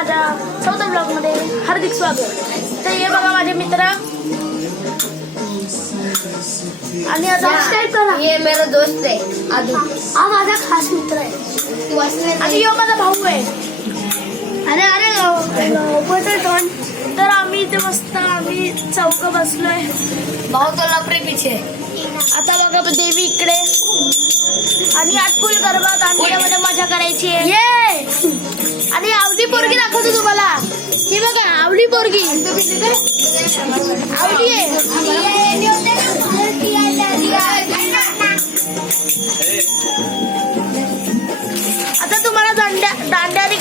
माझ्या चौथ्या ब्लॉग मध्ये हार्दिक स्वागत. तर हे बघा माझे मित्र आणि सबस्क्राइब करा. ये मेरा दोस्त है आदू. हा माझा खास मित्र आहे आणि यो माझा भाऊ आहे. अरे अरे तर आम्ही इथे मस्त आम्ही चौक बसलोय. भाऊ तो लपरे पीछे. आता बघा देवी इकडे आणि आटकुल गरबा दांडियामध्ये मजा करायची आहे. ये आणि आवडी पोरगी दाखवतो तुम्हाला. ही बघा आवडी पोरगी आवडी आहे. आता तुम्हाला दांड्या आणि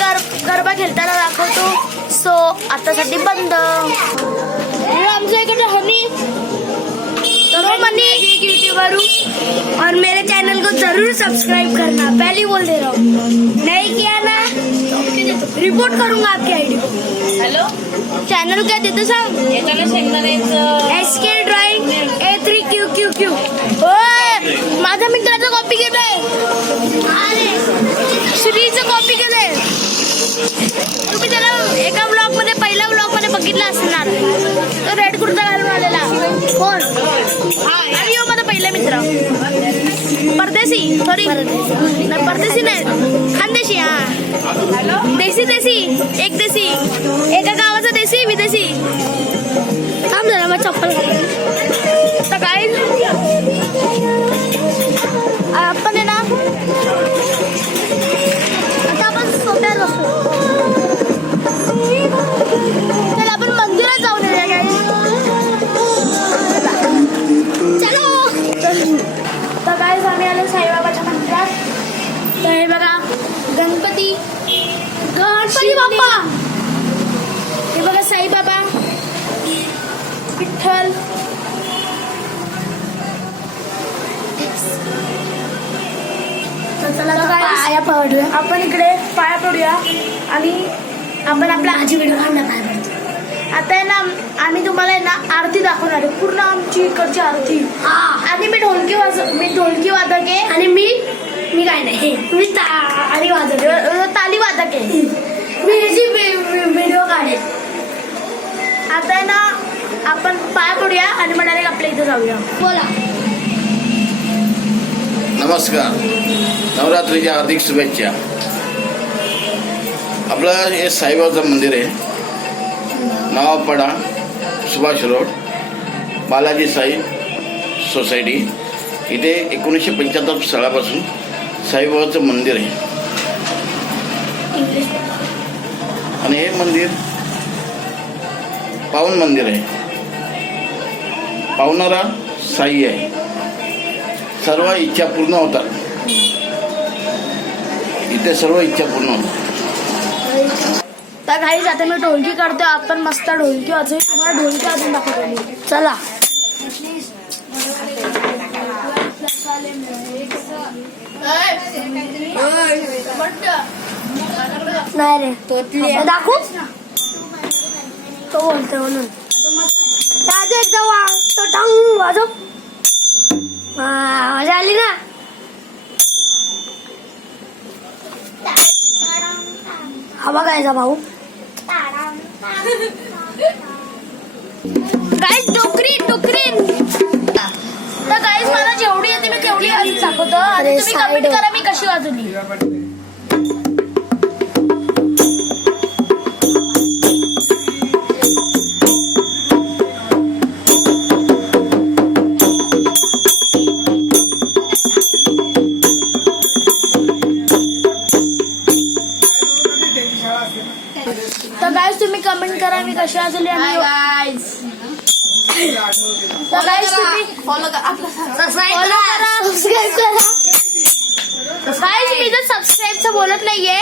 गरबा खेळताना दाखवतो. सो आतासाठी बंद. आमच्या इकडे हनी और मेरे चैनल को जरूर सब्सक्राइब करना. पहले बोल दे रहा हूँ, नहीं किया ना रिपोर्ट करूंगा आपकी आईडी को. हॅलो चॅनल काय देतो सांग. SK drawing A3QQQ. होय माझ्या मित्राचं कॉपी केलंय. श्रीचं कॉपी केलंय. तुम्ही त्याला एका ब्लॉग मध्ये पहिल्या ब्लॉग मध्ये बघितलं असणार. तो रेड कुर्ता घालून आलेला कोण. आणि हो माझा पहिला मित्र परदेशी. सॉरी नाही परदेशी नाही खानदेशी. हा देशी देशी एक देशी एका गावाचा देशी विदेशी. थांब जरा मग चप्पल तर काय आपण आहे ना आता आपण सोप्यावर बसतो. चला आपण मंदिरात जाऊन येऊया काय. चलो तर काय आम्ही आलो साईबाबाच्या मंदिरात. तर हे बघा गणपती बाप्पा. हे बघा साईबाबा विठ्ठल. पाया पडूया आपण इकडे पाया पडूया आणि आपण आपल्या आजी व्हिडिओ काढणार पाया पडतो. आता आहे ना आम्ही तुम्हाला आहे ना आरती दाखवणार आहे पूर्ण आमची इकडची आरती. आणि मी ढोलकी वादक आहे आणि मी काय नाही मी ताली वादक आहे. मी याची व्हिडिओ काढेल. आता आहे ना आपण पाया पडूया आणि म्हणाले आपल्या इथे जाऊया. बोला. नमस्कार. नवरात्रीच्या हार्दिक शुभेच्छा. आपलं हे साईबाबाचं मंदिर आहे. Navapada Subhash road Balaji Sai society. इथे 1975 सालापासून साईबाबाचं मंदिर आहे. आणि हे मंदिर पावन मंदिर आहे. पावणारा साई आहे. सर्व इच्छा पूर्ण होतात. इथे सर्व इच्छा पूर्ण होतात. तर घाईच आता मी ढोलकी करतो. आपण मस्त ढोलकी वाजवू. तुम्हाला ढोलकी वाजून दाखवतो मी. चला नाही रे तो दाखवू तो बोलतो म्हणून तो टांग वाजव. मजा आली ना. हा बघायचा भाऊ काय डोकरी. तर गाईज मला जेवढी येते मी तेवढी आधी दाखवतो आणि तुम्ही कमेंट करा मी कशी वाजवली. तर गाईज तुम्ही कमेंट करा मी कशी वाजवली. आणि तर गाईज तुम्ही फॉलो करा. सबस्क्राईब करा. गाईज मी जर सबस्क्राईबचं बोलत नाहीये.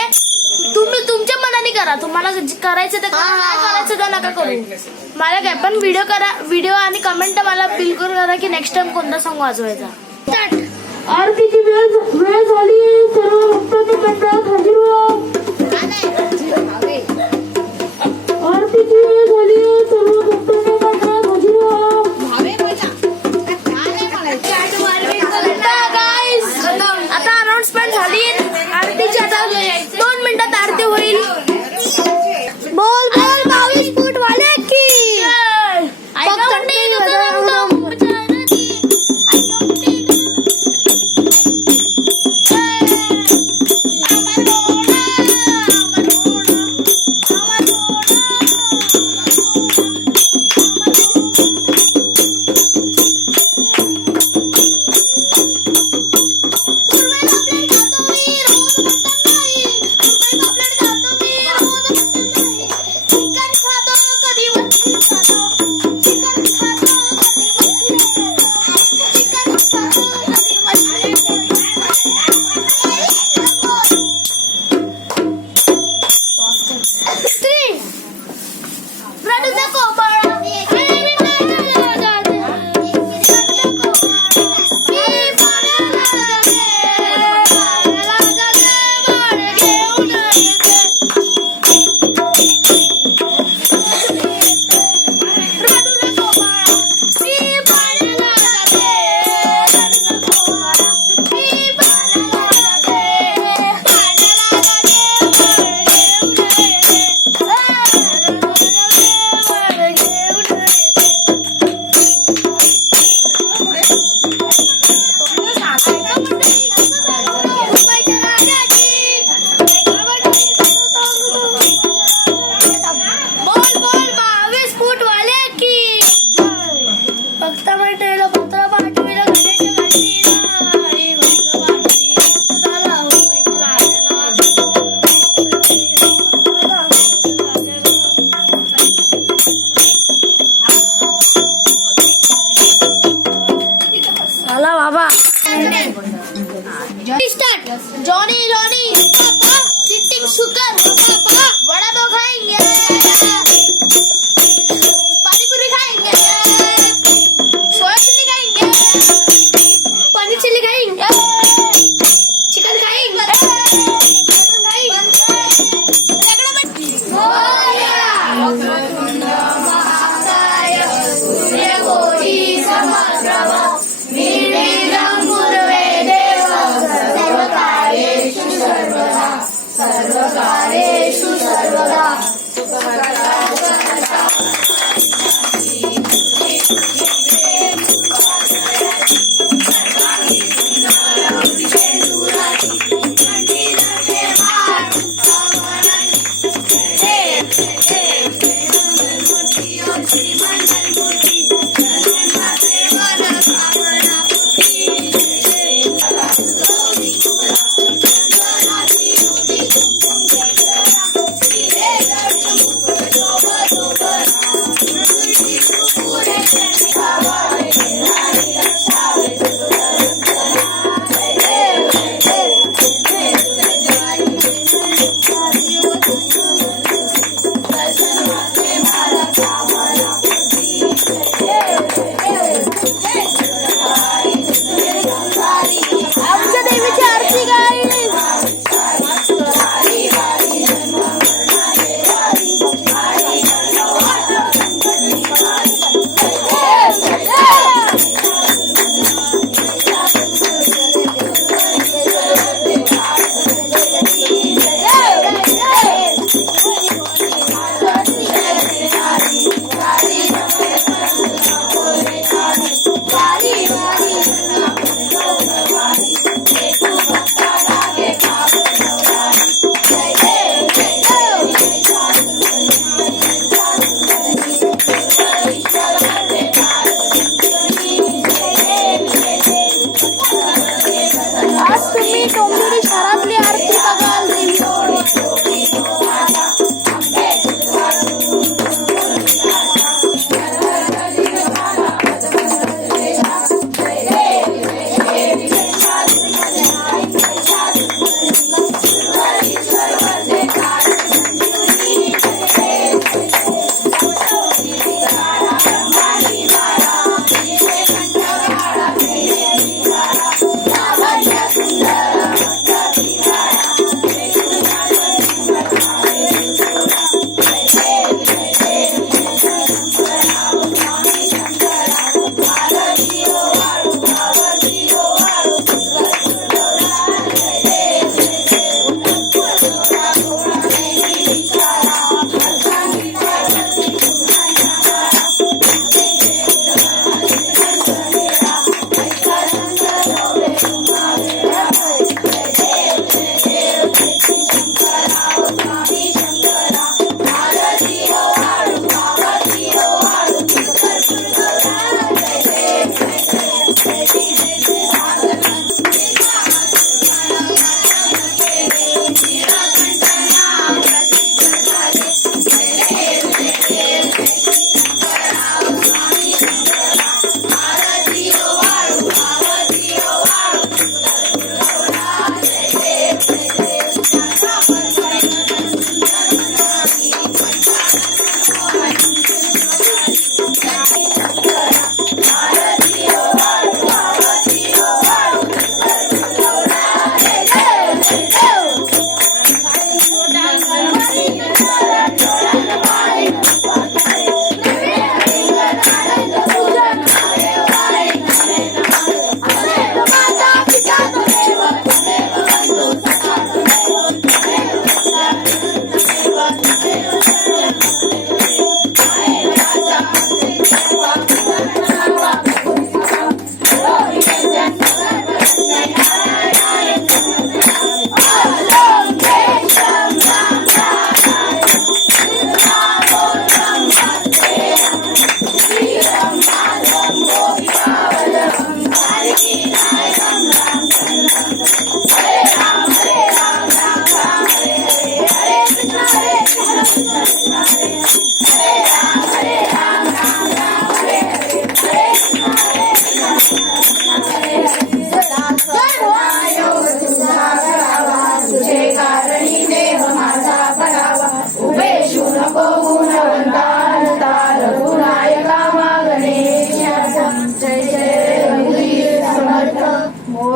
तुम्ही तुमच्या मनाने करा. तुम्हाला करायचं तर करा, नाही करायचं तर नका करू. मला काय पण व्हिडिओ आणि कमेंट मला बिलकुल करा की नेक्स्ट टाइम कोणता सॉन्ग वाजवायचा. आरतीची वेळ झाली. सर्व भक्तांनी मंडळात हजर व्हा. आरतीची वेळ झाली. सर्व भक्तांनी मंडळात हजर व्हा. आता अनाउन्समेंट झाली. आरतीची आता 2 मिनिटात आरती होईल.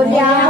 मोरया